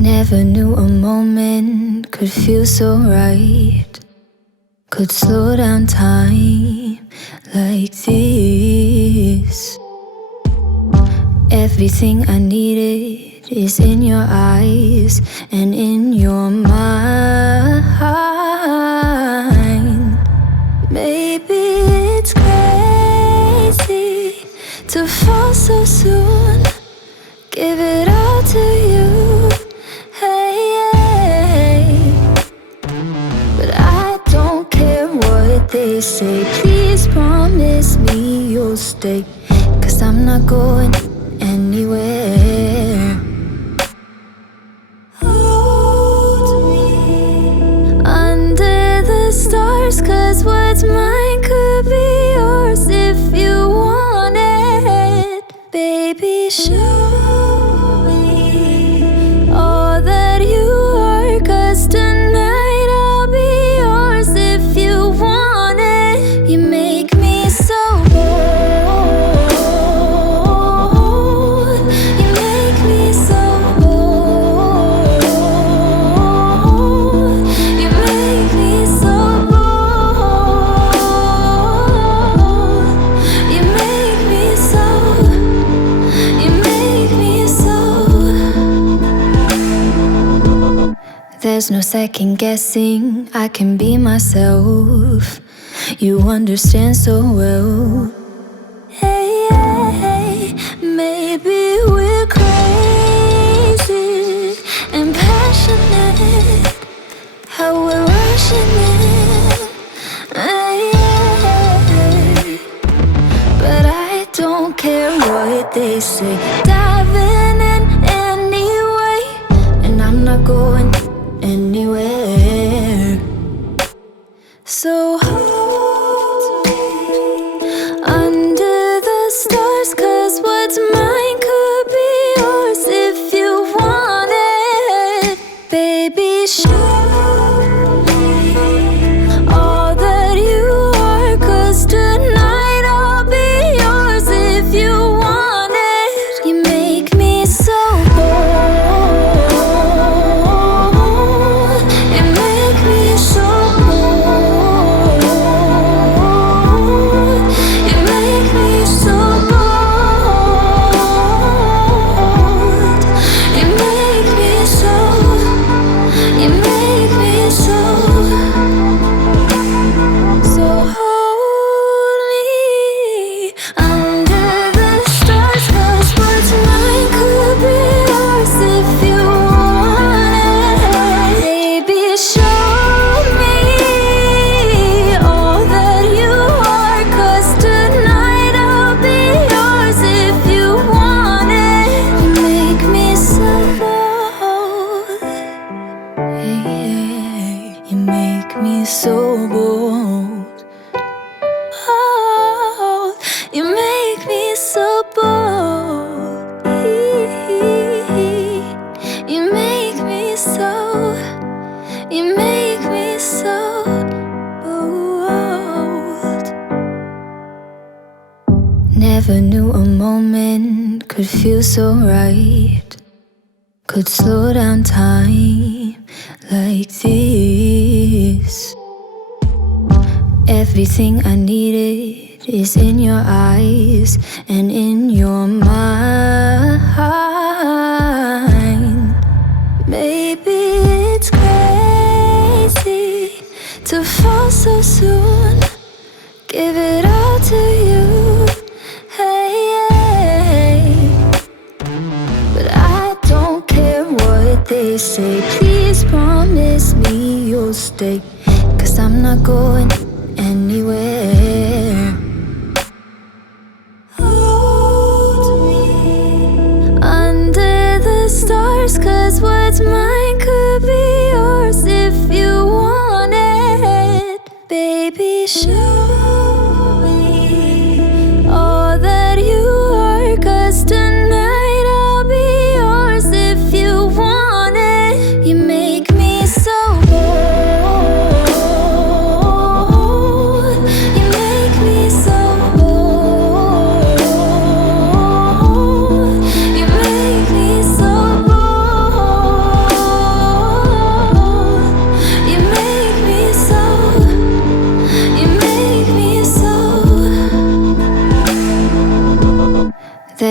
Never knew a moment could feel so right, could slow down time like this. Everything I needed is in your eyes and in your mind. Maybe it's crazy to fall so soon, give it all to you, hey, but I don't care what they say. Please promise me you'll stay, 'cause I'm not going anywhere. Hold me under the stars, 'cause what's mine could be yours if you want it. Baby, show me all that you are, 'cause tonight I'll be yours if you want it. You make me so bold, you make me so bold, you make me so bold, you make me so, you make me so. There's no second guessing, I can be myself. You understand so well. Hey, hey, maybe we're crazy and passionate, how we're rushing in. Hey, hey, but I don't care what they say. Diving in anyway, and I'm not going anywhere. So hold me under the stars, 'cause what's mine could be yours if you want it. Baby, show me all that you are, 'cause tonight I'll be yours if you want it. You make me so bold, you make me so bold, you make me so bold, you make me so, you make me so. So hold me under the stars, 'cause what's mine could be yours if you want it. Baby, show me all that you are, 'cause tonight I'll be yours if you want it. You make me so bold, hey, hey, you make me so bold. Oh, you make me so bold. You make me so, you make me so bold. Never knew a moment could feel so right, could slow down time like this. Everything I needed is in your eyes and in your mind. Maybe it's crazy to fall so soon, give it all to you, hey, but I don't care what they say. Please promise me you'll stay, 'cause I'm not going anywhere. Hold me under the stars, 'cause what's mine could be yours if you want it. Baby, show me all that you are, 'cause tonight I'll be yours if you want it. You make me so bold, you make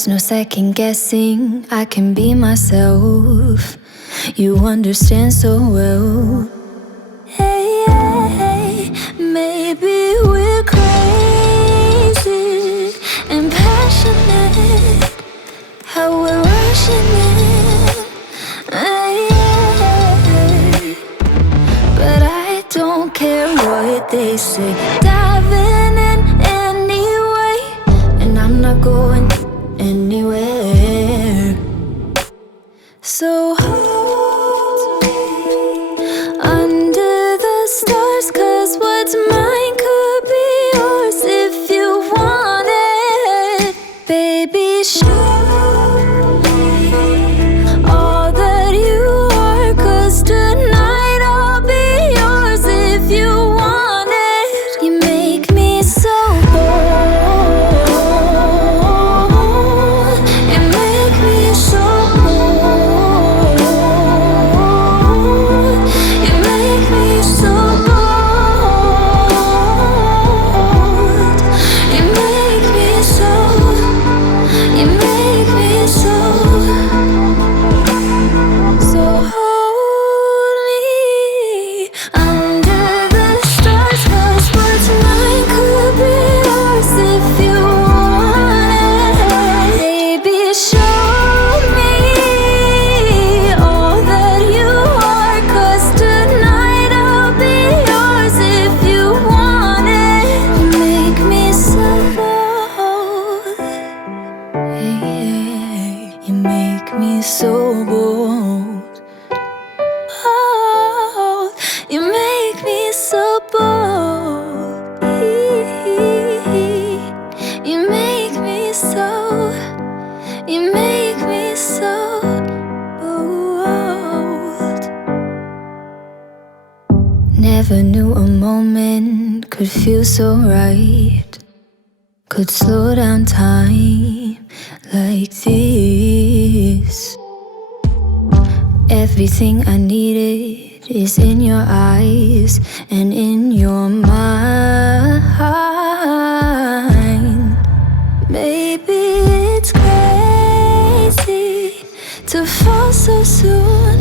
There's no second guessing, I can be myself. You understand so well. Hey, hey, maybe we're crazy and passionate. How we're rushing in. Hey, hey, but I don't care what they say. Diving in anyway, and I'm not going anywhere. So hold me under the stars, 'cause what's mine could be yours if you want it. Baby, show me all that you are, 'cause tonight I'll be yours if you want it. You make me so bold. You make me so bold. You make me so bold. You make me so. You make me so. So hold me under the stars, 'cause what's mine could be yours if you want it. Baby, show me all that you are, 'cause tonight I'll be yours if you want it. You make me so bold. Hey, you make me so bold. Oh, you make me so bold. You make me so. You make me so bold. Never knew a moment could feel so right, could slow down time like this. Everything I needed is in your eyes and in your mind. Maybe it's crazy to fall so soon.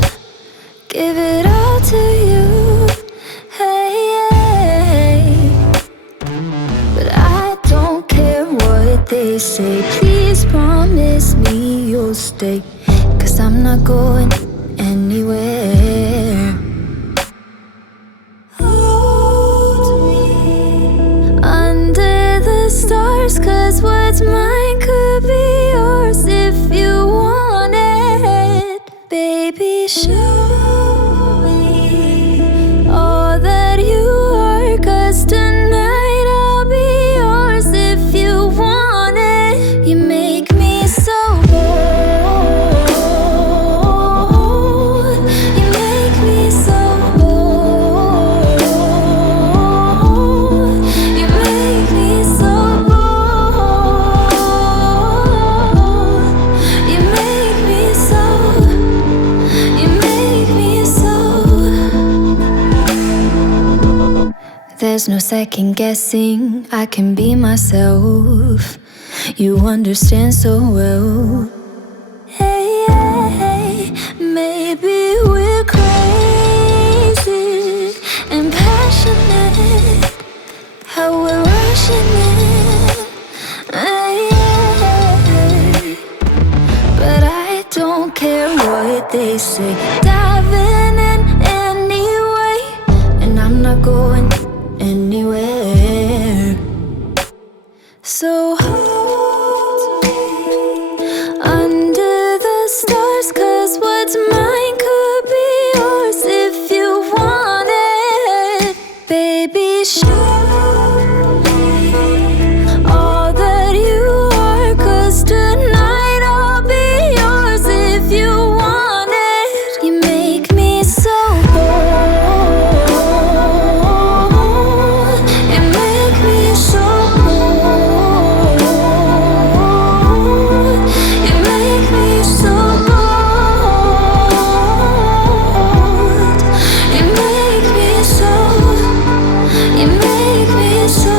Give it all to you. Hey, hey. But I don't care what they say. Please promise me you'll stay, 'cause I'm not going anywhere. Hold me under the stars, 'cause what's mine could be yours if you want it. Baby, show me all that you are, 'cause tonight I'll be yours if you want it. You make me so bold. You make me so bold. You make me so bold. You make me so. You make me so. There's no second guessing, I can be myself. You understand so well. Hey, hey, maybe we're crazy and passionate. How we're rushing in. Hey, hey, but I don't care what they say. Diving in anyway, and I'm not going anywhere. So hold me under the stars, 'cause what's mine could be yours if you want it. Baby, show me all that you are, 'cause tonight I'll be yours if you want it. You make me so bold. You make me so bold. You make me so bold. You make me so. You make me so.